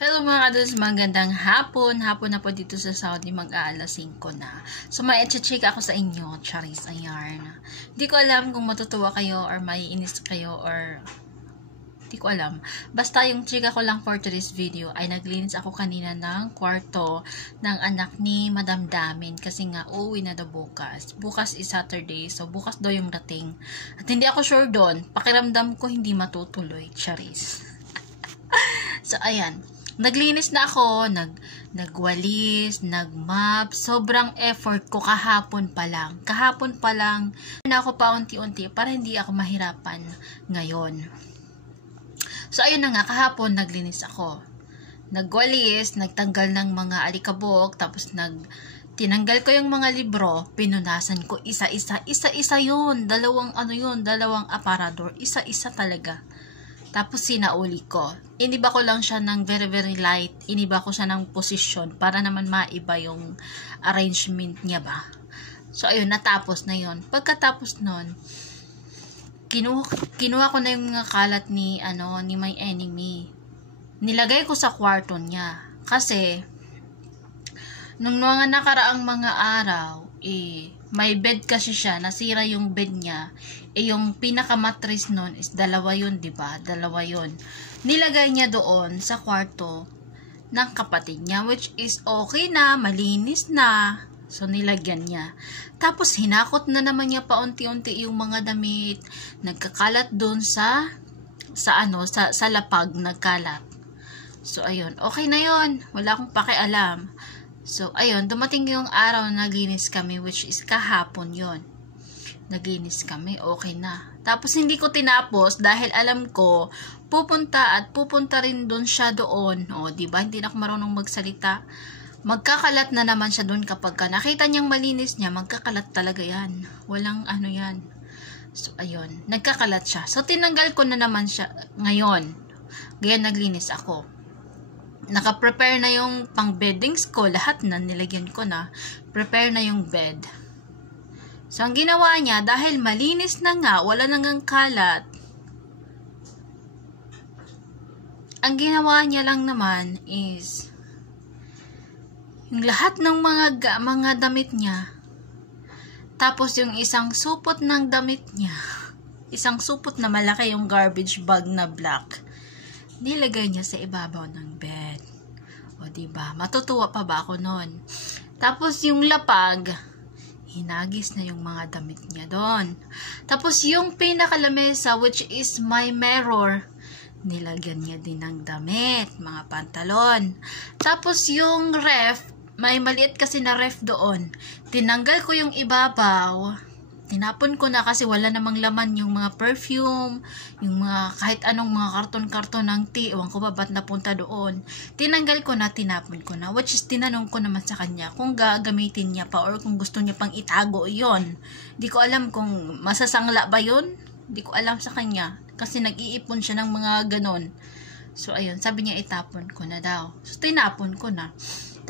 Hello mga kados, magandang hapon. Hapon na po dito sa Saudi, mag-aalas 5 na. So, mai-check ako sa inyo, Charis, ayan. Hindi ko alam kung matutuwa kayo or maiinis kayo or hindi ko alam. Basta yung chika ko lang for today's video ay naglinis ako kanina ng kwarto ng anak ni Madam Damin kasi nga uuwi na daw bukas. Bukas is Saturday, so bukas daw yung dating. At hindi ako sure doon. Pakiramdam ko hindi matutuloy, Charis. So, ayan. Naglinis na ako, nagwalis, nagmap. Sobrang effort ko kahapon pa lang. Kahapon pa lang na ako paunti-unti para hindi ako mahirapan ngayon. So, ayun na nga, kahapon naglinis ako. Nagwalis, nagtanggal ng mga alikabok, tapos tinanggal ko yung mga libro, pinunasan ko isa-isa yun. Dalawang aparador, isa-isa talaga. Tapos sinauli ko. Iniba ko lang siya ng very very light. Iniba ko siya ng posisyon para naman maiba yung arrangement niya ba. So ayun, natapos na yun. Pagkatapos nun, kinuha ko na yung mga kalat ni my enemy. Nilagay ko sa kwarto niya. Kasi nung mga nakaraang mga araw, may bed kasi siya, nasira yung bed niya. Yung pinaka-mattress nun is dalawa yun, diba? Dalawa yun. Nilagay niya doon sa kwarto ng kapatid niya, which is okay na, malinis na. So, nilagyan niya. Tapos, hinakot na naman niya paunti-unti yung mga damit. Nagkakalat doon sa lapag, nagkalat. So, ayun. Okay na yun. Wala akong pakialam. So, ayun, dumating yung araw na naglinis kami, which is kahapon yon. Naglinis kami, okay na. Tapos, hindi ko tinapos dahil alam ko, pupunta rin doon siya doon. O, diba? Hindi na ako marunong magsalita. Magkakalat na naman siya doon kapag nakita niyang malinis niya, magkakalat talaga yan. Walang yan. So, ayun, nagkakalat siya. So, tinanggal ko na naman siya ngayon. Ngayon, naglinis ako. Naka-prepare na yung pang-beddings ko. Lahat na, nilagyan ko na. Prepare na yung bed. So, ang ginawa niya, dahil malinis na nga, wala nang kalat, ang ginawa niya lang naman is, yung lahat ng mga damit niya, tapos yung isang supot ng damit niya, isang supot na malaki yung garbage bag na black, nilagay niya sa ibabaw ng bed. O, diba? Matutuwa pa ba ako nun? Tapos yung lapag, hinagis na yung mga damit niya doon. Tapos yung pinakalamesa, which is my mirror, nilagyan niya din ng damit, mga pantalon. Tapos yung ref, may maliit kasi na ref doon. Tinanggal ko yung ibabaw. Tinapon ko na kasi wala namang laman yung mga perfume, yung mga kahit anong mga karton-karton ng tea. Ewan ko ba ba't napunta doon. Tinanggal ko na, tinapon ko na. Which is tinanong ko naman sa kanya kung gagamitin niya pa or kung gusto niya pang itago yon. Hindi ko alam kung masasangla ba yon. Hindi ko alam sa kanya. Kasi nag-iipon siya ng mga ganon. So ayun, sabi niya itapon ko na daw. So tinapon ko na.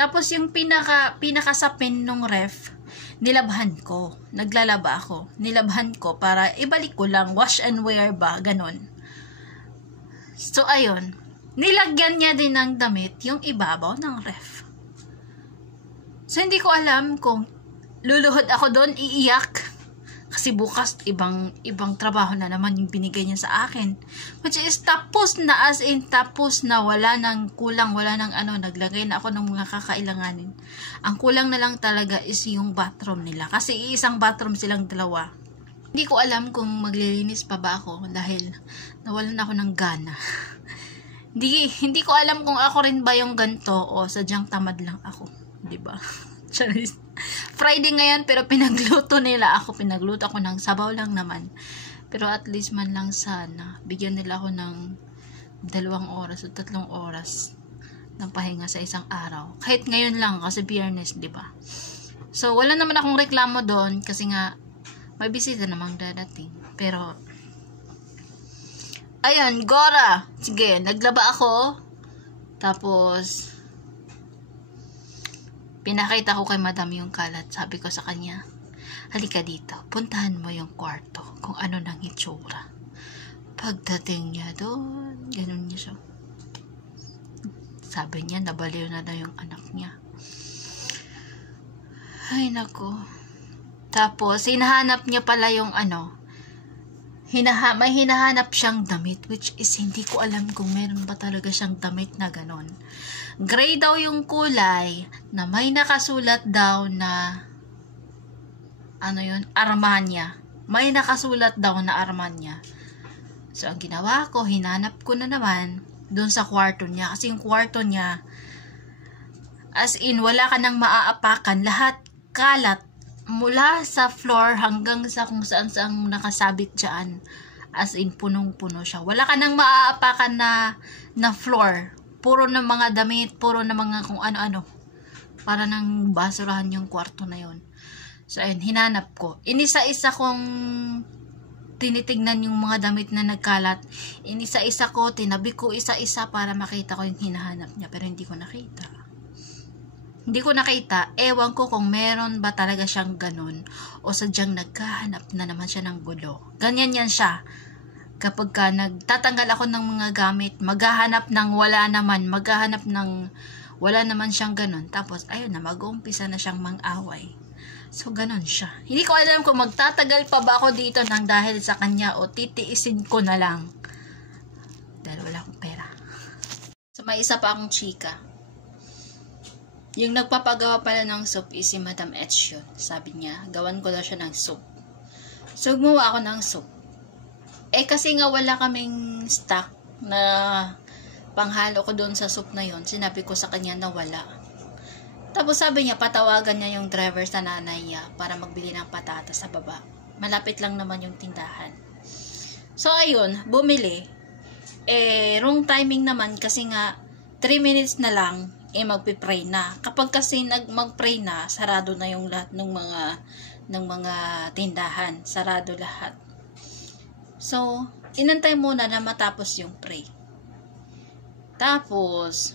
Tapos yung pinakasapin nung ref, nilabhan ko. Naglalaba ako. Nilabhan ko para ibalik ko lang. Wash and wear ba? Ganon. So, ayun. Nilagyan niya din ng damit yung ibabaw ng ref. So, hindi ko alam kung luluhod ako doon, iiyak. Kasi bukas, ibang trabaho na naman yung binigay niya sa akin. Which is tapos na, as in tapos na, wala nang kulang, wala nang naglagay na ako ng mga kakailanganin. Ang kulang na lang talaga is yung bathroom nila. Kasi isang bathroom silang dalawa. Hindi ko alam kung maglilinis pa ba ako dahil nawalan ako ng gana. Hindi ko alam kung ako rin ba yung ganto o sadyang tamad lang ako. Diba? Friday ngayon pero pinagluto nila ako. Pinagluto ako ng sabaw lang naman. Pero at least man lang sana bigyan nila ako ng 2 oras o 3 oras ng pahinga sa isang araw. Kahit ngayon lang kasi Biyernes, 'di ba? So wala naman akong reklamo doon kasi nga may bisita namang dadating. Pero ayan, Gora. Sige, naglaba ako. Tapos pinakita ko kay madam yung kalat. Sabi ko sa kanya, halika dito, puntahan mo yung kwarto kung ano nang itsura. Pagdating niya doon, ganun niya siya. Sabi niya, nabaliw na daw yung anak niya. Ay, nako. Tapos, hinahanap niya pala yung may hinahanap siyang damit, which is hindi ko alam kung meron ba talaga siyang damit na ganon. Gray daw yung kulay, na may nakasulat daw na Armania. May nakasulat daw na Armania. So, ang ginawa ko, hinanap ko na naman doon sa kwarto niya. Kasi yung kwarto niya, as in, wala ka nang maaapakan. Lahat kalat. Mula sa floor hanggang sa kung saan nakasabit dyan. As in, punong-puno siya. Wala ka nang maaapakan na floor. Puro na mga damit, puro na mga kung ano-ano. Para nang basurahan yung kwarto na yon. So, ayun, hinanap ko. Inisa-isa kong tinitignan yung mga damit na nagkalat. Inisa-isa ko, tinabi ko isa-isa para makita ko yung hinahanap niya. Pero hindi ko nakita. Ewan ko kung meron ba talaga siyang ganun o sadyang nagkahanap na naman siya ng gulo. Ganyan yan siya. Kapag ka nagtatanggal ako ng mga gamit, maghahanap ng wala naman siyang ganun. Tapos, ayun na, mag-uumpisa na siyang mang-away. So, ganun siya. Hindi ko alam kung magtatagal pa ba ako dito nang dahil sa kanya o titiisin ko na lang. Dahil wala akong pera. So, may isa pa akong chika. Yung nagpapagawa pala ng soup is si Madam Etch yun. Sabi niya, gawan ko daw siya ng soup. So, gumawa ako ng soup. Kasi nga wala kaming stock na panghalo ko doon sa soup na yun. Sinabi ko sa kanya na wala. Tapos sabi niya, patawagan niya yung driver sa nanay niya para magbili ng patatas sa baba. Malapit lang naman yung tindahan. So, ayun, bumili. Wrong timing naman kasi nga 3 minutes na lang magpi-pray na. Kapag kasi mag-pray na, sarado na yung lahat ng mga tindahan. Sarado lahat. So, inantay muna na matapos yung pray. Tapos,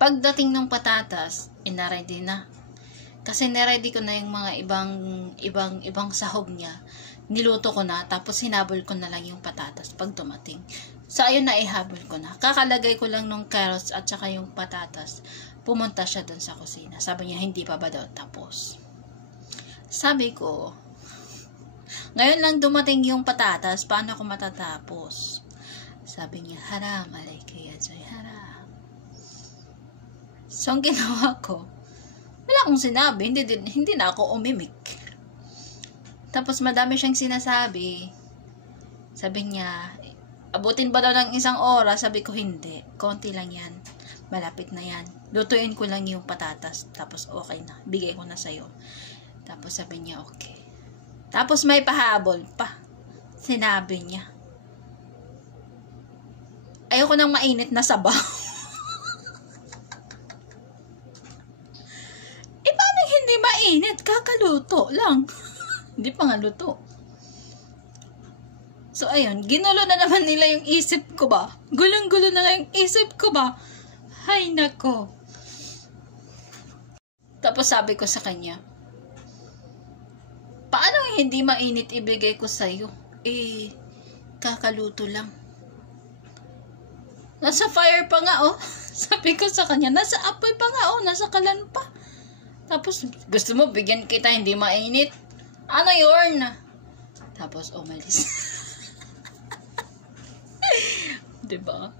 pagdating ng patatas, inaready na. Kasi niready ko na yung mga ibang sahog niya. Niluto ko na, tapos hinabol ko na lang yung patatas pag dumating. So, ayun na, ihabol ko na. Kakalagay ko lang nung carrots at saka yung patatas. Pumunta siya dun sa kusina. Sabi niya, hindi pa ba daw tapos? Sabi ko, ngayon lang dumating yung patatas, paano ako matatapos? Sabi niya, haram, alay kaya Joy, haram. So, ang ginawa ko, wala akong sinabi, hindi na ako umimik. Tapos, madami siyang sinasabi. Sabi niya, abutin ba daw ng 1 oras? Sabi ko, hindi. Konti lang yan. Malapit na yan. Lutuin ko lang yung patatas. Tapos, okay na. Bigay ko na sa'yo. Tapos, sabi niya, okay. Tapos, may pahabol pa. Sinabi niya, ayoko nang mainit na sabaw. Paano hindi mainit? Kakaluto lang. Hindi pa nga luto. So, ayun, ginulo na naman nila yung isip ko ba? Gulong-gulo na yung isip ko ba? Hay nako. Tapos sabi ko sa kanya, paano hindi mainit ibigay ko sa'yo? Kakaluto lang. Nasa fire pa nga, oh. Sabi ko sa kanya, nasa apoy pa nga, oh. Nasa kalan pa. Tapos, gusto mo bigyan kita hindi mainit? Ano yun? Tapos, umalis. Diba?